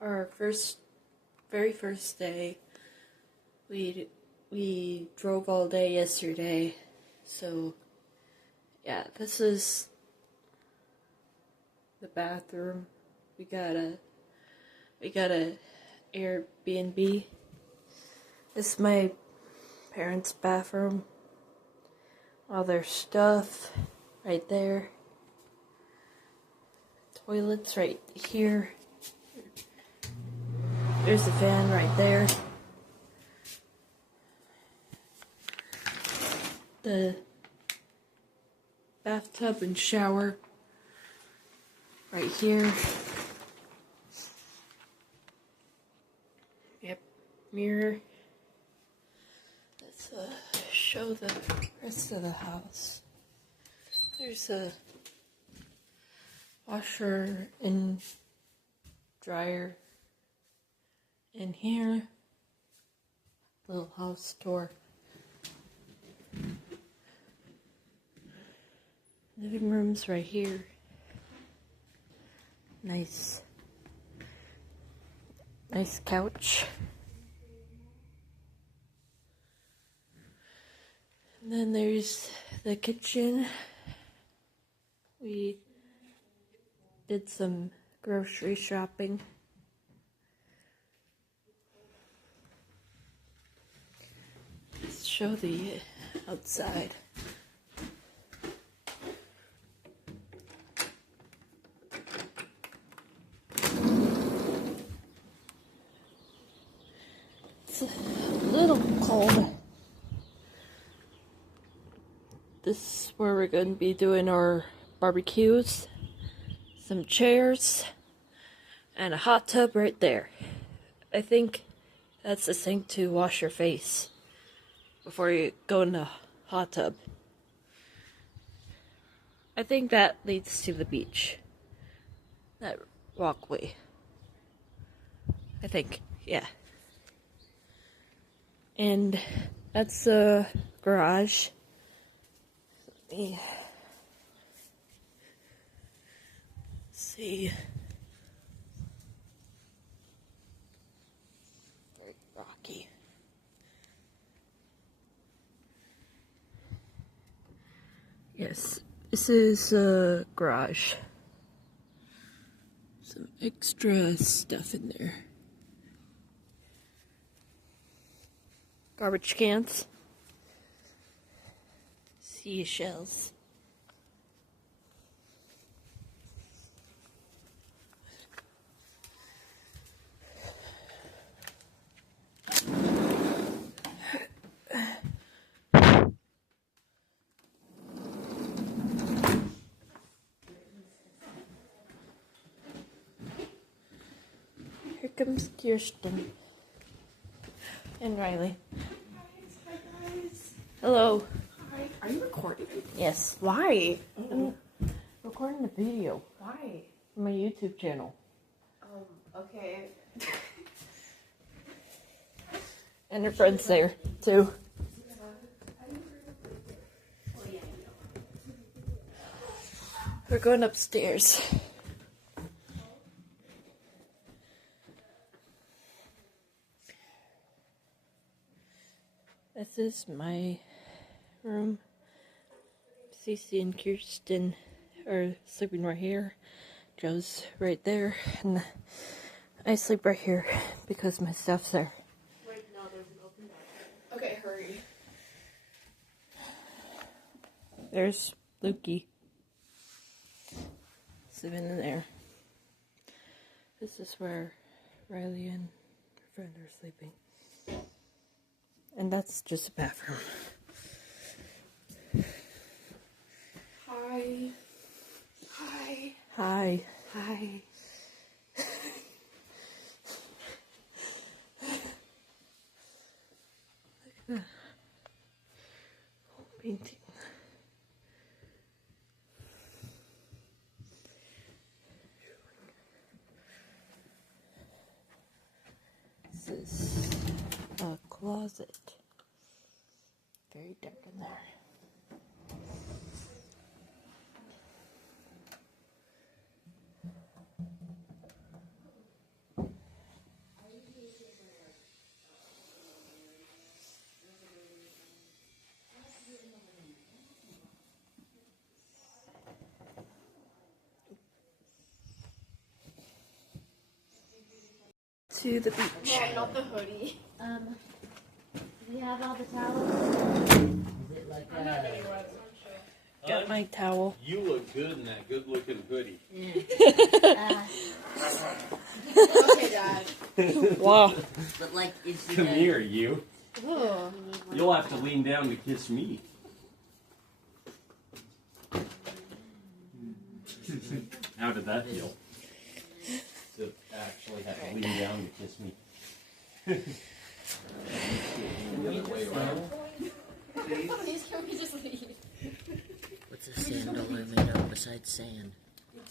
Our very first day. We drove all day yesterday, so yeah, this is the bathroom. We got a Airbnb. This is my parents' bathroom. All their stuff right there. Toilets right here. There's the fan right there. The bathtub and shower right here. Yep, mirror. Let's show the rest of the house. There's a washer and dryer in here. Little house tour. Living room's right here. Nice couch. And then there's the kitchen. We did some grocery shopping. Let's show the outside. It's a little cold. This is where we're going to be doing our barbecues. Some chairs and a hot tub right there. I think that's the thing to wash your face before you go in the hot tub. I think that leads to the beach. That walkway. I think, yeah. And that's the garage. Let me see. Very rocky. Yes, this is a garage. Some extra stuff in there. Garbage cans. Seashells. Here comes Kirsten and Riley. Hi guys. Hello. Hi. Are you recording? Yes. Why? I'm recording a video Why? for my YouTube channel. Okay. And her friends there too. We're going upstairs. This is my room. Cece and Kirsten are sleeping right here. Joe's right there. And I sleep right here because my stuff's there. Wait, no, there's an open door. Okay, hurry. There's Lukey. Sleeping in there. This is where Riley and her friend are sleeping. And that's just a bathroom. Hi. Hi. Hi. Hi. Look at that. Whole painting. This is a closet. Very dark in there. to the beach. No, not the hoodie. Do you have all the towels? Is it like I'm not getting wet, so I'm sure. Got my towel. You look good in that good-looking hoodie. Okay, Dad. Wow. But like, it's Come here, you. Ugh. You'll have to lean down to kiss me. How did that feel? To actually have to lean down to kiss me. The other way around. Please, can we just leave? What's a sand dollar made of besides sand?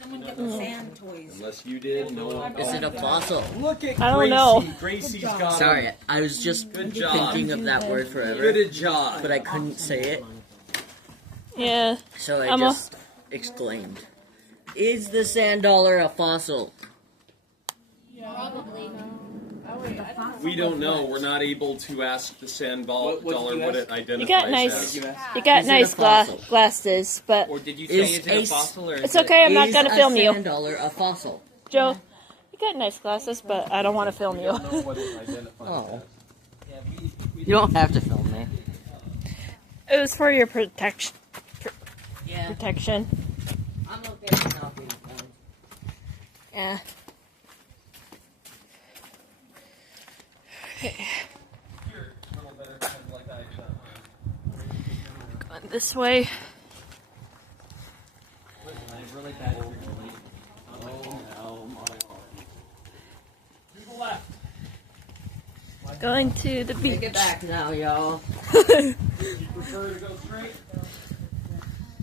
Someone get the sand toys. Unless you did, no one. Is it a fossil? Look at I don't know. Gracie's got Sorry, I was just Good job. thinking of that word forever, Good job. but I couldn't say it, Yeah. so I I'm just exclaimed. Is the sand dollar a fossil? Probably. We don't know. We're not able to ask the sand dollar what it identifies You got nice. as. You got Is it a nice fossil? glasses, but Or did you Is say is it a a fossil or is it's it- okay. I'm not Is gonna a film you, sand dollar a fossil? Joe. You got nice glasses, but I don't want to film you. Oh. You don't have to film me. It was for your protection. Yeah. Protection. I'm okay with not being filmed. Yeah. Going this way. Going to the beach. Take it back now, y'all. Prefer to go straight?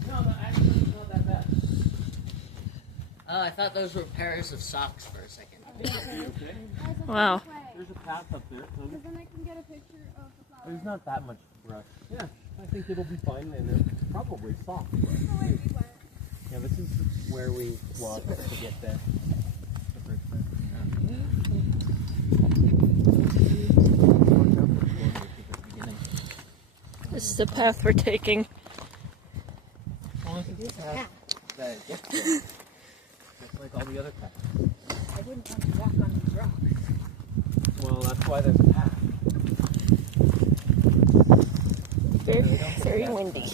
No, actually, it's not that bad. Oh, I thought those were pairs of socks for a second. Wow. There's a path up there. Because then I can get a picture of the flower. There's not that much brush. Yeah, I think it'll be fine, and it's probably soft brush. Yeah, this is where we walked to get there. This is the path we're taking. That gets there. Just like all the other paths. I wouldn't want to walk on these rocks. Well, that's why there's a path. Very windy.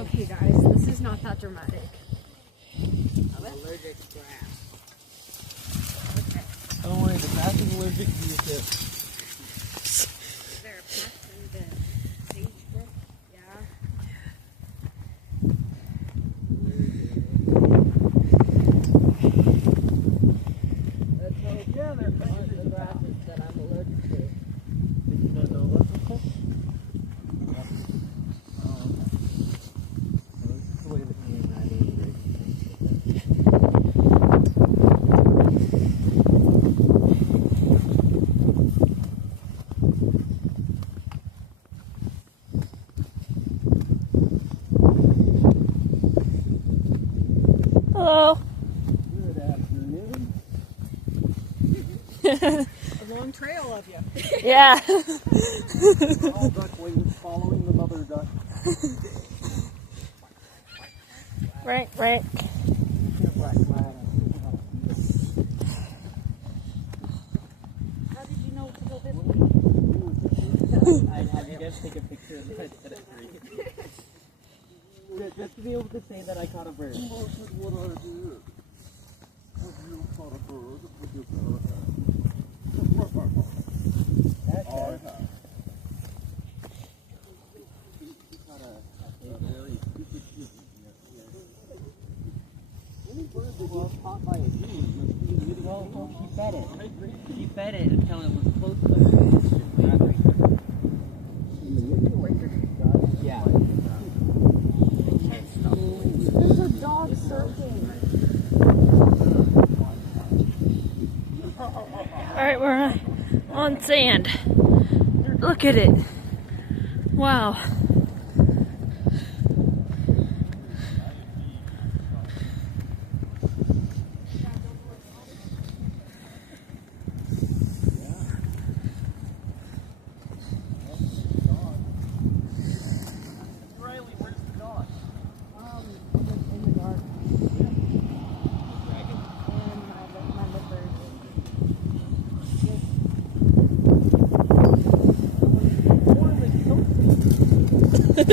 Okay, guys, this is not that dramatic. I'm allergic to grass. Don't worry, the path is allergic to you too. Is there a path in the sagebrush? Yeah. Yeah, they're The grasses that I'm allergic to. Did you not know about this? This is the way that me and Maddie Hello. Good afternoon. A long trail of you. Yeah. All ducklings following the mother duck. Right. How did you know to go this way? I'd have you guys take a picture of that at a tree. Just to be able to say that I caught a bird. Well, she fed it. She fed it until it was close to her. Yeah. There's a dog surfing. Alright, we're on sand. Look at it. Wow.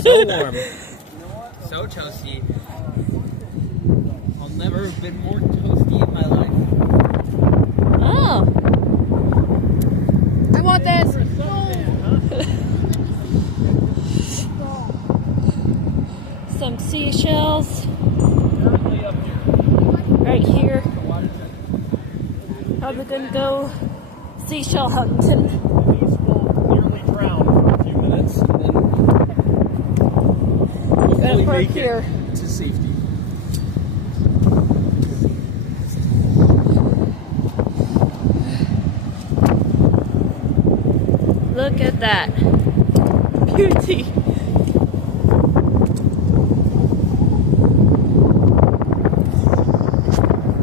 So warm. So toasty. I'll never have been more toasty in my life. Oh. I want this. Some seashells right here. Probably gonna go seashell hunting. These will nearly drown for a few minutes, and then Gonna hopefully park make here. it to safety. Look at that beauty.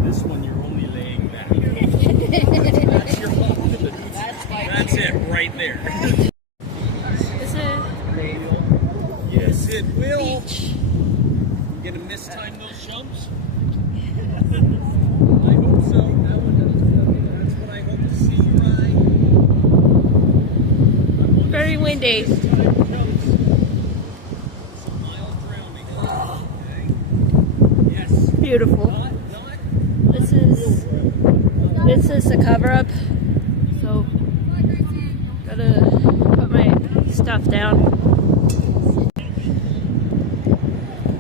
This one you're only laying back. That's your That's it right there. Is it Yes, it will. beach? You gonna mistime those jumps? I hope so. That's what I hope to see you ride. Very windy. Yes. Beautiful. This is a cover up. So gotta put my stuff down.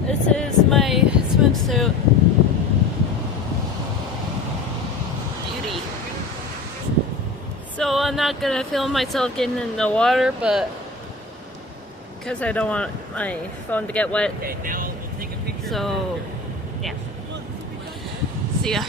This is my swimsuit. Beauty. So I'm not gonna film myself getting in the water, but because I don't want my phone to get wet. Okay, now we'll take a picture. So yeah. See ya.